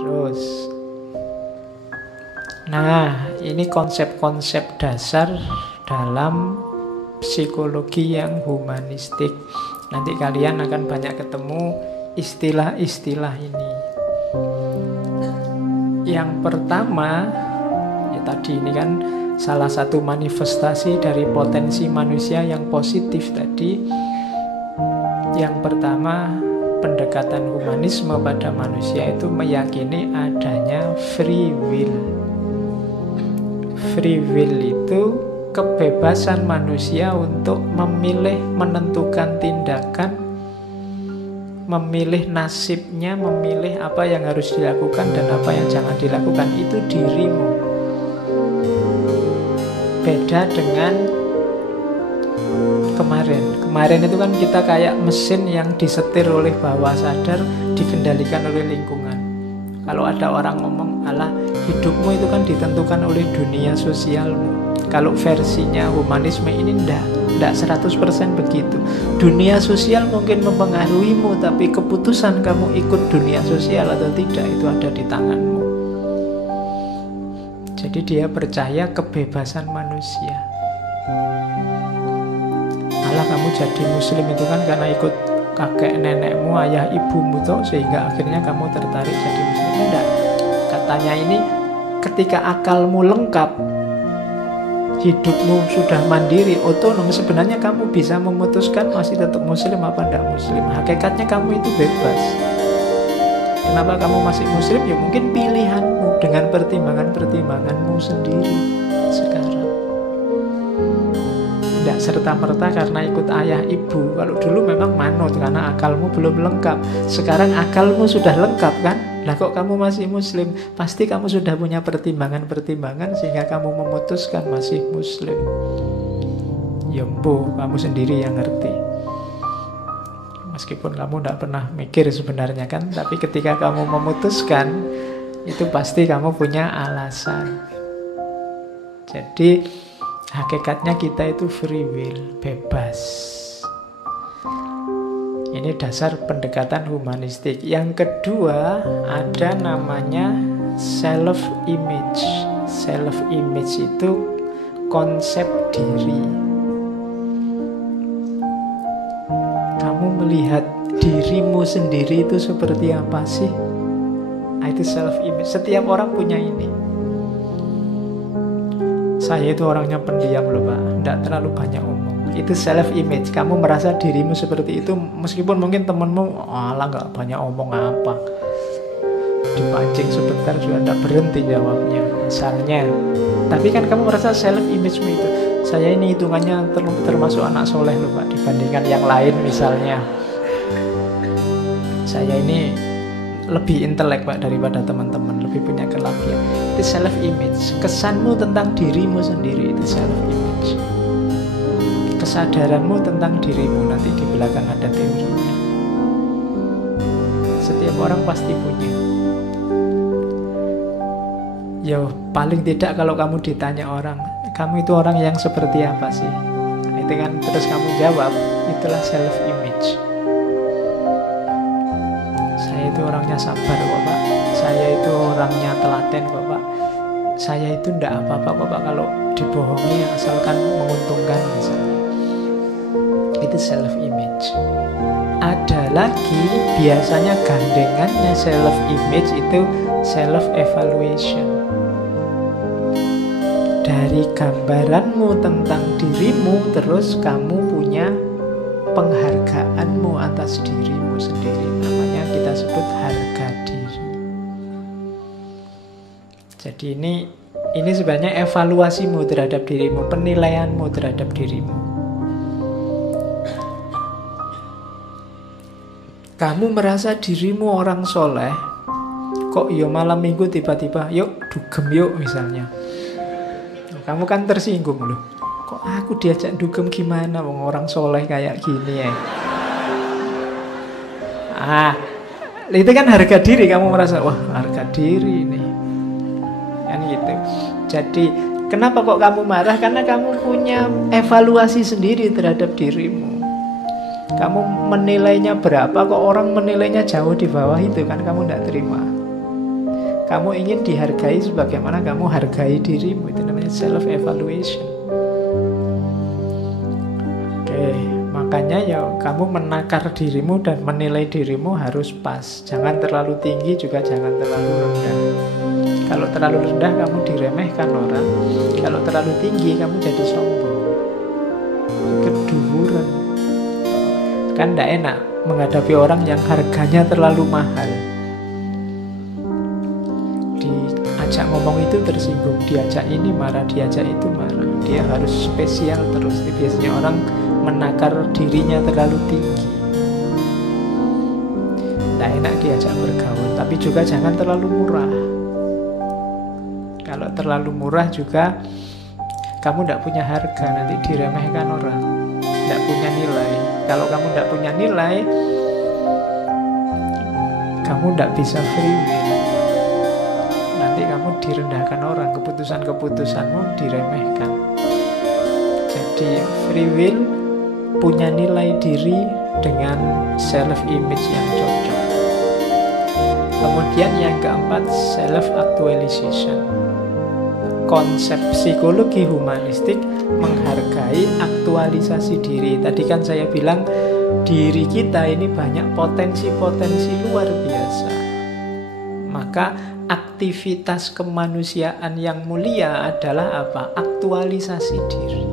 Terus, nah ini konsep-konsep dasar dalam psikologi yang humanistik. Nanti kalian akan banyak ketemu istilah-istilah ini. Yang pertama, ya tadi ini kan salah satu manifestasi dari potensi manusia yang positif tadi. Yang pertama, pendekatan humanisme pada manusia itu meyakini adanya free will. Free will itu kebebasan manusia untuk memilih, menentukan tindakan, memilih nasibnya, memilih apa yang harus dilakukan dan apa yang jangan dilakukan. Itu dirimu. Beda dengan kemarin itu kan kita kayak mesin yang disetir oleh bawah sadar, dikendalikan oleh lingkungan. Kalau ada orang ngomong, alah hidupmu itu kan ditentukan oleh dunia sosialmu. Kalau versinya humanisme ini enggak 100% begitu. Dunia sosial mungkin mempengaruhimu, tapi keputusan kamu ikut dunia sosial atau tidak itu ada di tanganmu. Jadi dia percaya kebebasan manusia. Alah kamu jadi muslim itu kan karena ikut kakek nenekmu, ayah ibumu toh, sehingga akhirnya kamu tertarik jadi muslim. Enggak. Katanya ini ketika akalmu lengkap, hidupmu sudah mandiri, otonom, sebenarnya kamu bisa memutuskan masih tetap muslim apa tidak muslim. Hakikatnya kamu itu bebas. Kenapa kamu masih muslim? Ya mungkin pilihanmu dengan pertimbangan-pertimbanganmu sendiri sekarang. Tidak serta-merta karena ikut ayah ibu. Kalau dulu memang manut karena akalmu belum lengkap. Sekarang akalmu sudah lengkap kan? Lah kok kamu masih muslim? Pasti kamu sudah punya pertimbangan-pertimbangan sehingga kamu memutuskan masih muslim. Ya mpo, kamu sendiri yang ngerti. Meskipun kamu tidak pernah mikir sebenarnya kan, tapi ketika kamu memutuskan, itu pasti kamu punya alasan. Jadi hakikatnya kita itu free will, bebas. Ini dasar pendekatan humanistik. Yang kedua, ada namanya self-image. Self-image itu konsep diri. Kamu melihat dirimu sendiri itu seperti apa sih? Nah, itu self-image. Setiap orang punya ini. Saya itu orangnya pendiam loh Pak, tidak terlalu banyak omong. Itu self-image. Kamu merasa dirimu seperti itu, meskipun mungkin temanmu, alah nggak banyak omong apa. Dipancing sebentar sudah tidak berhenti jawabnya, misalnya. Tapi kan kamu merasa self-image-mu itu, saya ini hitungannya termasuk anak soleh loh Pak, dibandingkan yang lain misalnya. Saya ini lebih intelek Pak daripada teman-teman, lebih punya kelabian. Itu self-image. Kesanmu tentang dirimu sendiri itu self-image. Kesadaranmu tentang dirimu, nanti di belakang ada teorinya. Setiap orang pasti punya. Ya paling tidak kalau kamu ditanya orang, kamu itu orang yang seperti apa sih? Itu kan terus kamu jawab, itulah self-image. Saya itu orangnya sabar kok Pak, saya itu orangnya telaten kok Pak, saya itu ndak apa-apa kok Pak kalau dibohongi asalkan menguntungkan misalnya. Itu self-image. Ada lagi biasanya gandengannya self-image itu self-evaluation. Dari gambaranmu tentang dirimu, terus kamu punya penghargaanmu atas dirimu sendiri. Namanya kita sebut harga diri. Jadi ini sebenarnya evaluasimu terhadap dirimu, penilaianmu terhadap dirimu. Kamu merasa dirimu orang soleh, kok ya malam minggu tiba-tiba yuk dugem yuk misalnya. Kamu kan tersinggung loh. Kok aku diajak dugem gimana wong orang soleh kayak gini ya. Itu kan harga diri, kamu merasa wah harga diri ini. Kan gitu. Jadi kenapa kok kamu marah? Karena kamu punya evaluasi sendiri terhadap dirimu. Kamu menilainya berapa, kok orang menilainya jauh di bawah itu kan kamu tidak terima. Kamu ingin dihargai sebagaimana kamu hargai dirimu. Itu namanya self-evaluation. Oke, makanya ya kamu menakar dirimu dan menilai dirimu harus pas. Jangan terlalu tinggi juga jangan terlalu rendah. Kalau terlalu rendah kamu diremehkan orang. Kalau terlalu tinggi kamu jadi sombong, keduhuran. Kan tidak enak menghadapi orang yang harganya terlalu mahal. Diajak ngomong itu tersinggung, diajak ini marah, diajak itu marah. Dia harus spesial terus. Itu biasanya orang menakar dirinya terlalu tinggi. Tidak enak diajak bergaul. Tapi juga jangan terlalu murah. Kalau terlalu murah juga kamu tidak punya harga, nanti diremehkan orang, tidak punya nilai. Kalau kamu tidak punya nilai, kamu tidak bisa free will. Nanti kamu direndahkan orang, keputusan-keputusanmu diremehkan. Jadi free will punya nilai diri dengan self-image yang cocok. Kemudian yang keempat, self-actualization. Konsep psikologi humanistik menghargai aktualisasi diri. Tadi kan saya bilang diri kita ini banyak potensi-potensi luar biasa. Maka aktivitas kemanusiaan yang mulia adalah apa? Aktualisasi diri.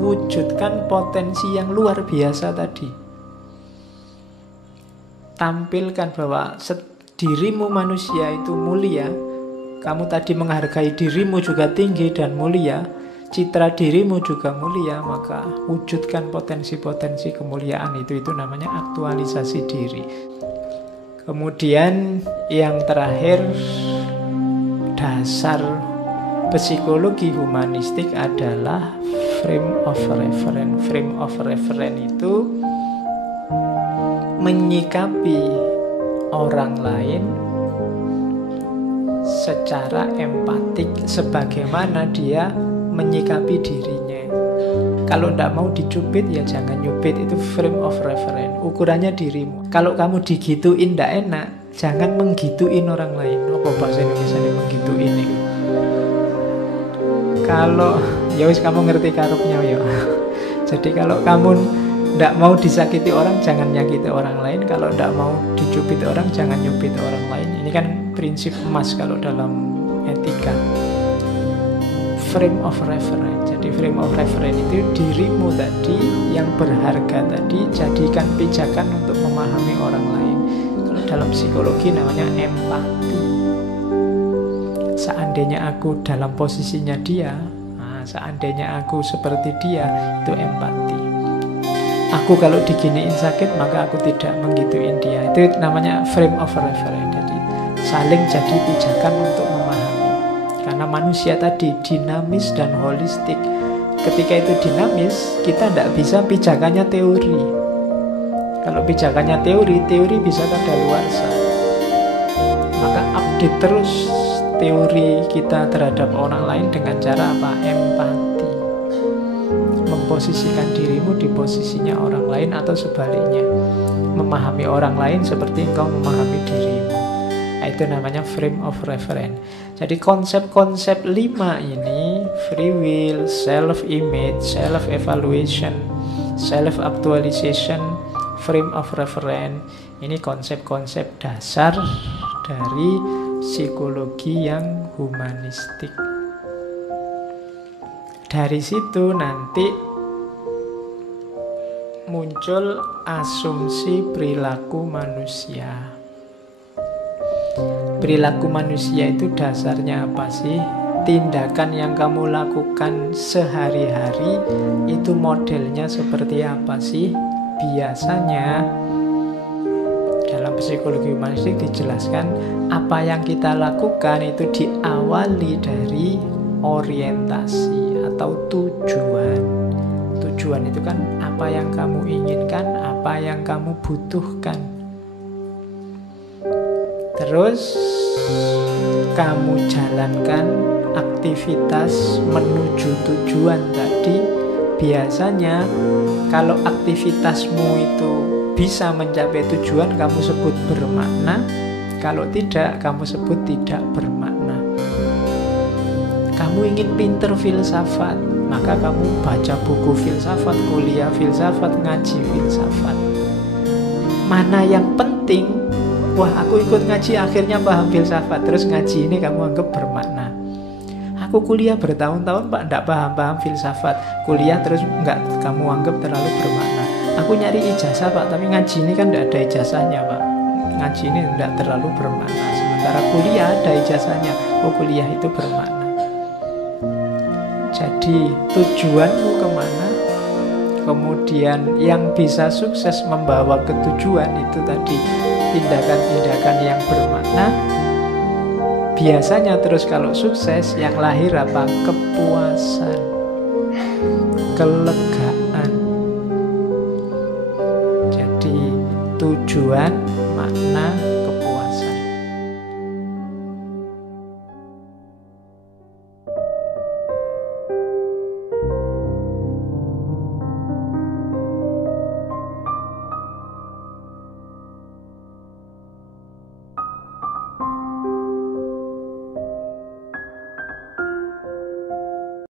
Wujudkan potensi yang luar biasa tadi. Tampilkan bahwa dirimu manusia itu mulia. Kamu tadi menghargai dirimu juga tinggi dan mulia, citra dirimu juga mulia, maka wujudkan potensi-potensi kemuliaan itu namanya aktualisasi diri. Kemudian yang terakhir, dasar psikologi humanistik adalah frame of reference. Frame of reference itu menyikapi orang lain secara empatik sebagaimana dia menyikapi dirinya. Kalau tidak mau dicubit ya jangan nyubit. Itu frame of reference. Ukurannya dirimu. Kalau kamu digituin tidak enak, jangan menggituin orang lain. Apa bahasa Indonesia ini menggituin itu? Kalau ya wis kamu ngerti karepnya ya. Jadi kalau kamu tidak mau disakiti orang, jangan nyakiti orang lain. Kalau tidak mau dicubit orang, jangan nyubit orang lain. Ini kan prinsip emas kalau dalam etika. Frame of reference. Jadi frame of reference itu dirimu tadi yang berharga tadi jadikan pijakan untuk memahami orang lain. Kalau dalam psikologi namanya empati. Seandainya aku dalam posisinya dia, seandainya aku seperti dia, itu empati. Aku kalau diginiin sakit, maka aku tidak menggituin dia. Itu namanya frame of reference. Jadi saling jadi pijakan untuk memahami. Karena manusia tadi dinamis dan holistik. Ketika itu dinamis, kita tidak bisa pijakannya teori. Kalau pijakannya teori bisa kadaluarsa. Maka update terus teori kita terhadap orang lain dengan cara apa? Empati. Memposisikan dirimu di posisinya orang lain atau sebaliknya. Memahami orang lain seperti engkau memahami dirimu. Nah, itu namanya frame of reference. Jadi konsep-konsep 5 ini, free will, self-image, self-evaluation, self-actualization, frame of reference, ini konsep-konsep dasar dari psikologi yang humanistik. Dari situ nanti muncul asumsi perilaku manusia. Perilaku manusia itu dasarnya apa sih? Tindakan yang kamu lakukan sehari-hari itu modelnya seperti apa sih? Biasanya dalam psikologi humanistik dijelaskan apa yang kita lakukan itu diawali dari orientasi atau tujuan. Tujuan itu kan apa yang kamu inginkan, apa yang kamu butuhkan. Terus kamu jalankan aktivitas menuju tujuan tadi. Biasanya kalau aktivitasmu itu bisa mencapai tujuan, kamu sebut bermakna. Kalau tidak, kamu sebut tidak bermakna. Kamu ingin pinter filsafat, maka kamu baca buku filsafat, kuliah filsafat, ngaji filsafat. Mana yang penting? Wah, aku ikut ngaji akhirnya paham filsafat. Terus ngaji ini kamu anggap bermakna. Aku kuliah bertahun-tahun Pak, tidak paham-paham filsafat. Kuliah terus enggak kamu anggap terlalu bermakna. Aku nyari ijazah Pak, tapi ngaji ini kan tidak ada ijazahnya Pak. Ngaji ini tidak terlalu bermakna. Sementara kuliah ada ijazahnya. Oh, kuliah itu bermakna. Jadi tujuanmu kemana? Kemudian yang bisa sukses membawa ke tujuan itu tadi tindakan-tindakan yang bermakna. Biasanya terus kalau sukses yang lahir apa? Kepuasan, kelegaan. Jadi tujuan, makna,